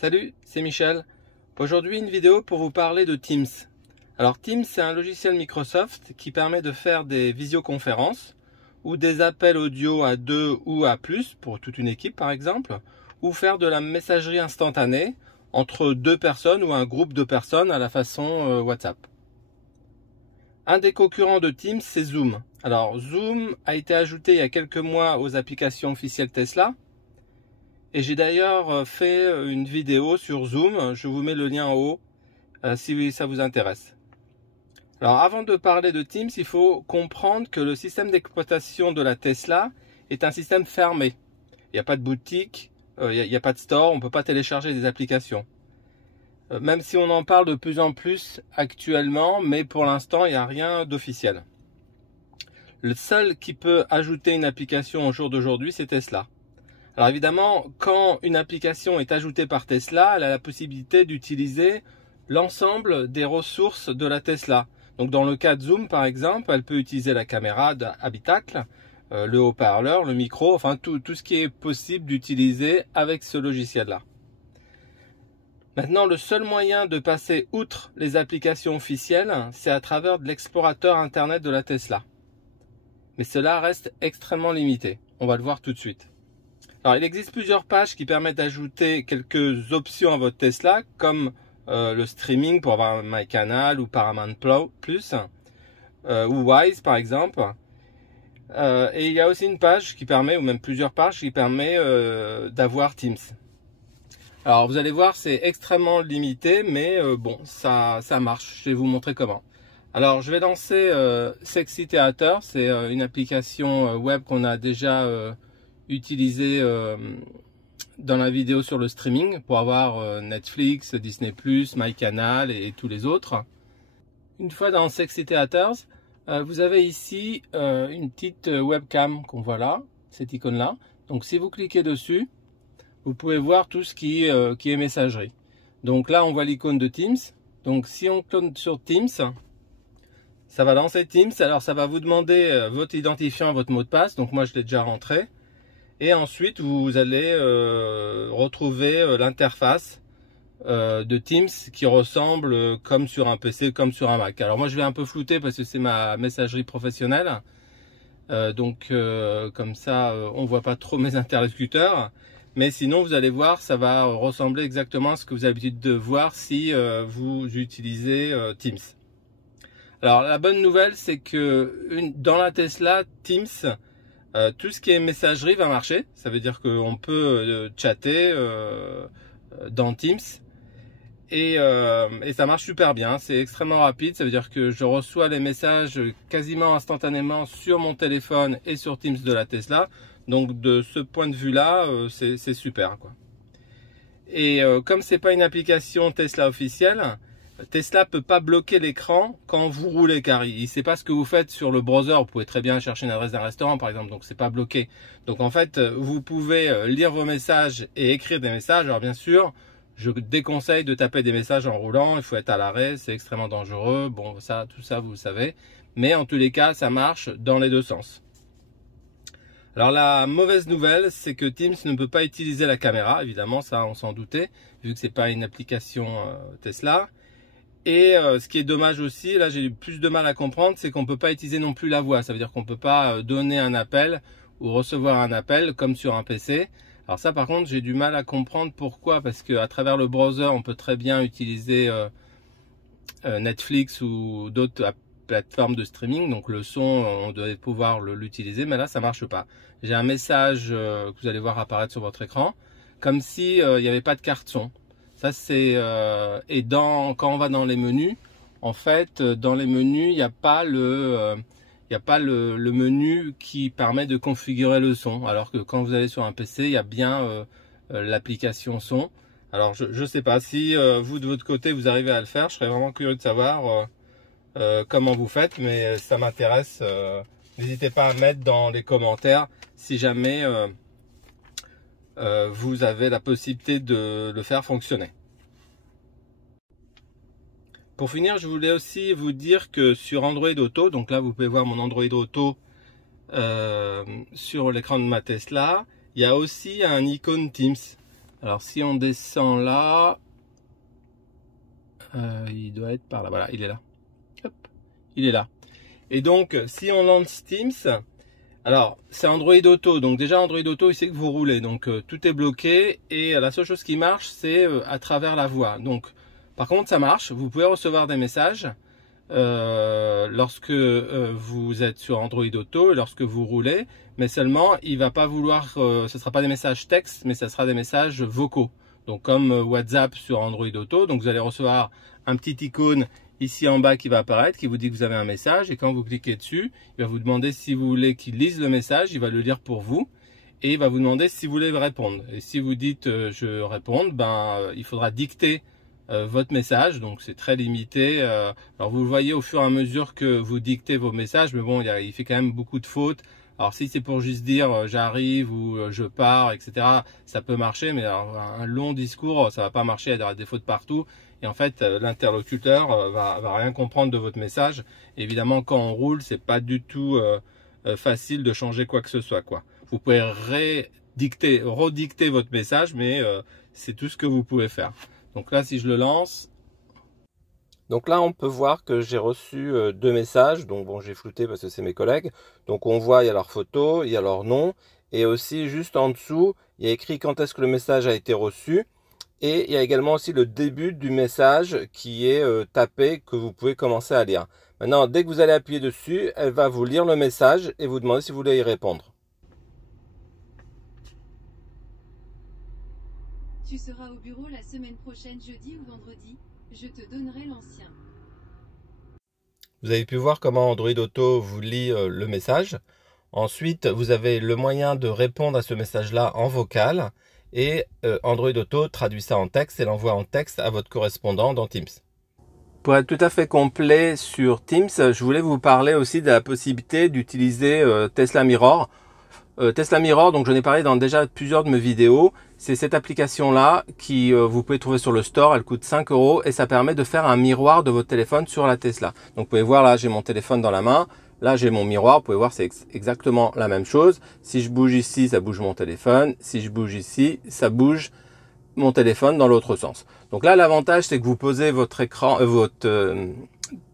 Salut, c'est Michel. Aujourd'hui, une vidéo pour vous parler de Teams. Alors Teams, c'est un logiciel Microsoft qui permet de faire des visioconférences ou des appels audio à deux ou à plus pour toute une équipe par exemple, ou faire de la messagerie instantanée entre deux personnes ou un groupe de personnes à la façon WhatsApp. Un des concurrents de Teams, c'est Zoom. Alors Zoom a été ajouté il y a quelques mois aux applications officielles Tesla. Et j'ai d'ailleurs fait une vidéo sur Zoom, je vous mets le lien en haut si ça vous intéresse. Alors avant de parler de Teams, il faut comprendre que le système d'exploitation de la Tesla est un système fermé. Il n'y a pas de boutique, il n'y a pas de store, on ne peut pas télécharger des applications. Même si on en parle de plus en plus actuellement, mais pour l'instant il n'y a rien d'officiel. Le seul qui peut ajouter une application au jour d'aujourd'hui, c'est Tesla. Alors évidemment, quand une application est ajoutée par Tesla, elle a la possibilité d'utiliser l'ensemble des ressources de la Tesla. Donc dans le cas de Zoom par exemple, elle peut utiliser la caméra d'habitacle, le haut-parleur, le micro, enfin tout ce qui est possible d'utiliser avec ce logiciel-là. Maintenant, le seul moyen de passer outre les applications officielles, c'est à travers de l'explorateur Internet de la Tesla. Mais cela reste extrêmement limité. On va le voir tout de suite. Alors, il existe plusieurs pages qui permettent d'ajouter quelques options à votre Tesla, comme le streaming pour avoir MyCanal ou Paramount Plus, ou Wise par exemple. Et il y a aussi une page qui permet, ou même plusieurs pages qui permet d'avoir Teams. Alors, vous allez voir, c'est extrêmement limité, mais bon, ça marche. Je vais vous montrer comment. Alors, je vais lancer Sexy Theater. C'est une application web qu'on a déjà utilisé dans la vidéo sur le streaming pour avoir Netflix, Disney+, MyCanal et tous les autres. Une fois dans Sexy Theaters, vous avez ici une petite webcam qu'on voit là, cette icône-là. Donc si vous cliquez dessus, vous pouvez voir tout ce qui est messagerie. Donc là, on voit l'icône de Teams. Donc si on clique sur Teams, ça va lancer Teams. Alors ça va vous demander votre identifiant, votre mot de passe. Donc moi, je l'ai déjà rentré. Et ensuite, vous allez retrouver l'interface de Teams qui ressemble comme sur un PC, comme sur un Mac. Alors moi, je vais un peu flouter parce que c'est ma messagerie professionnelle. Comme ça, on voit pas trop mes interlocuteurs. Mais sinon, vous allez voir, ça va ressembler exactement à ce que vous avez l'habitude de voir si vous utilisez Teams. Alors, la bonne nouvelle, c'est que dans la Tesla, Teams, tout ce qui est messagerie va marcher. Ça veut dire qu'on peut chatter dans Teams et ça marche super bien. C'est extrêmement rapide. Ça veut dire que je reçois les messages quasiment instantanément sur mon téléphone et sur Teams de la Tesla. Donc de ce point de vue là, c'est super quoi. Et comme c'est pas une application Tesla officielle, Tesla peut pas bloquer l'écran quand vous roulez, car il ne sait pas ce que vous faites sur le browser. Vous pouvez très bien chercher une adresse d'un restaurant par exemple, donc c'est pas bloqué. Donc en fait, vous pouvez lire vos messages et écrire des messages. Alors bien sûr, je déconseille de taper des messages en roulant. Il faut être à l'arrêt, c'est extrêmement dangereux. Bon, tout ça vous le savez. Mais en tous les cas, ça marche dans les deux sens. Alors la mauvaise nouvelle, c'est que Teams ne peut pas utiliser la caméra. Évidemment, ça on s'en doutait, vu que c'est pas une application Tesla. Et ce qui est dommage aussi, là j'ai eu plus de mal à comprendre, c'est qu'on ne peut pas utiliser non plus la voix. Ça veut dire qu'on ne peut pas donner un appel ou recevoir un appel comme sur un PC. Alors ça par contre j'ai du mal à comprendre pourquoi, parce qu'à travers le browser on peut très bien utiliser Netflix ou d'autres plateformes de streaming. Donc le son on devait pouvoir l'utiliser, mais là ça marche pas. J'ai un message que vous allez voir apparaître sur votre écran, comme si il n'y avait pas de carte son. Ça c'est et quand on va dans les menus, en fait dans les menus il n'y a pas le menu qui permet de configurer le son, alors que quand vous allez sur un PC il y a bien l'application son. Alors je sais pas si vous de votre côté vous arrivez à le faire. Je serais vraiment curieux de savoir comment vous faites, mais ça m'intéresse. N'hésitez pas à mettre dans les commentaires si jamais vous avez la possibilité de le faire fonctionner. Pour finir, je voulais aussi vous dire que sur Android Auto, donc là vous pouvez voir mon Android Auto sur l'écran de ma Tesla, il y a aussi un icône Teams. Alors si on descend là, il doit être par là, voilà, il est là. Hop, il est là. Et donc si on lance Teams, alors c'est Android Auto, donc déjà Android Auto il sait que vous roulez, donc tout est bloqué et la seule chose qui marche c'est à travers la voix. Donc par contre ça marche, vous pouvez recevoir des messages lorsque vous êtes sur Android Auto, lorsque vous roulez, mais seulement il va pas vouloir, ce ne sera pas des messages texte, mais ce sera des messages vocaux. Donc comme WhatsApp sur Android Auto, donc vous allez recevoir un petit icône ici en bas qui va apparaître, qui vous dit que vous avez un message, et quand vous cliquez dessus, il va vous demander si vous voulez qu'il lise le message, il va le lire pour vous, et il va vous demander si vous voulez répondre. Et si vous dites je réponds, il faudra dicter votre message, donc c'est très limité. Alors vous le voyez au fur et à mesure que vous dictez vos messages, mais bon, il fait quand même beaucoup de fautes. Alors si c'est pour juste dire j'arrive ou je pars, etc., ça peut marcher, mais alors, un long discours, ça va pas marcher, il y aura des fautes partout. Et en fait, l'interlocuteur va rien comprendre de votre message. Et évidemment, quand on roule, c'est pas du tout facile de changer quoi que ce soit, quoi. Vous pouvez redicter votre message, mais c'est tout ce que vous pouvez faire. Donc là, si je le lance, donc là, on peut voir que j'ai reçu deux messages. Donc bon, j'ai flouté parce que c'est mes collègues. Donc on voit, il y a leur photo, il y a leur nom. Et aussi, juste en dessous, il y a écrit quand est-ce que le message a été reçu. Et il y a également aussi le début du message qui est tapé, que vous pouvez commencer à lire. Maintenant, dès que vous allez appuyer dessus, elle va vous lire le message et vous demander si vous voulez y répondre. Tu seras au bureau la semaine prochaine, jeudi ou vendredi. Je te donnerai l'ancien. Vous avez pu voir comment Android Auto vous lit le message. Ensuite, vous avez le moyen de répondre à ce message-là en vocal. Et Android Auto traduit ça en texte et l'envoie en texte à votre correspondant dans Teams. Pour être tout à fait complet sur Teams, je voulais vous parler aussi de la possibilité d'utiliser Tesla Mirror. Tesla Mirror, donc j'en ai parlé dans déjà plusieurs de mes vidéos. C'est cette application-là qui vous pouvez trouver sur le store. Elle coûte 5 € et ça permet de faire un miroir de votre téléphone sur la Tesla. Donc vous pouvez voir là, j'ai mon téléphone dans la main. Là, j'ai mon miroir. Vous pouvez voir, c'est exactement la même chose. Si je bouge ici, ça bouge mon téléphone. Si je bouge ici, ça bouge mon téléphone dans l'autre sens. Donc là, l'avantage, c'est que vous posez votre écran,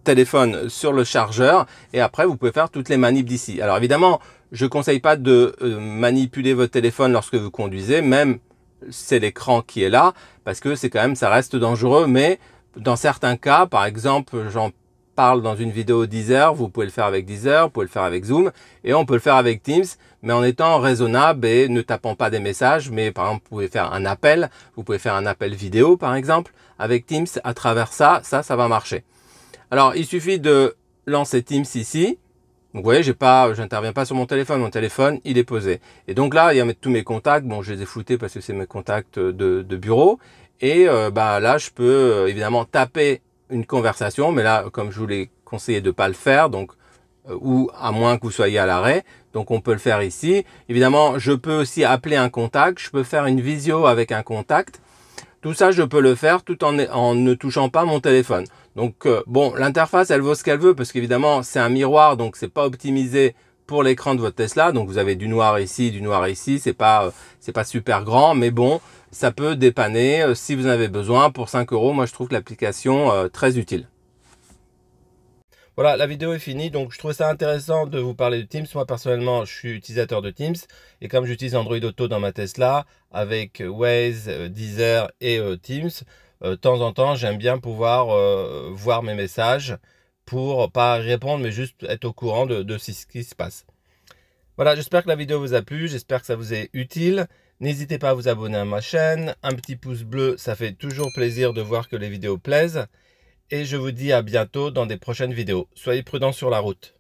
téléphone sur le chargeur et après, vous pouvez faire toutes les manips d'ici. Alors évidemment, je ne conseille pas de manipuler votre téléphone lorsque vous conduisez, même c'est l'écran qui est là, parce que c'est quand même, ça reste dangereux, mais dans certains cas, par exemple, j'en parle dans une vidéo Deezer, vous pouvez le faire avec Deezer, vous pouvez le faire avec Zoom, et on peut le faire avec Teams, mais en étant raisonnable et ne tapant pas des messages, mais par exemple, vous pouvez faire un appel, vous pouvez faire un appel vidéo, par exemple, avec Teams, à travers ça va marcher. Alors, il suffit de lancer Teams ici. Donc, vous voyez, j'interviens pas sur mon téléphone, il est posé. Et donc là, il y a tous mes contacts. Bon, je les ai floutés parce que c'est mes contacts de bureau. Et là, je peux évidemment taper une conversation, mais là, comme je vous l'ai conseillé de pas le faire, donc ou à moins que vous soyez à l'arrêt, donc on peut le faire ici. Évidemment, je peux aussi appeler un contact, je peux faire une visio avec un contact. Tout ça, je peux le faire tout en ne touchant pas mon téléphone. Donc bon, l'interface, elle vaut ce qu'elle veut parce qu'évidemment, c'est un miroir, donc c'est pas optimisé pour l'écran de votre Tesla. Donc vous avez du noir ici, c'est pas super grand, mais bon, ça peut dépanner si vous en avez besoin. Pour 5 €, moi je trouve que l'application très utile. Voilà, la vidéo est finie, donc je trouvais ça intéressant de vous parler de Teams. Moi personnellement, je suis utilisateur de Teams et comme j'utilise Android Auto dans ma Tesla avec Waze, Deezer et Teams, de temps en temps, j'aime bien pouvoir voir mes messages pour pas répondre, mais juste être au courant de ce qui se passe. Voilà, j'espère que la vidéo vous a plu, j'espère que ça vous est utile. N'hésitez pas à vous abonner à ma chaîne, un petit pouce bleu, ça fait toujours plaisir de voir que les vidéos plaisent. Et je vous dis à bientôt dans des prochaines vidéos. Soyez prudents sur la route.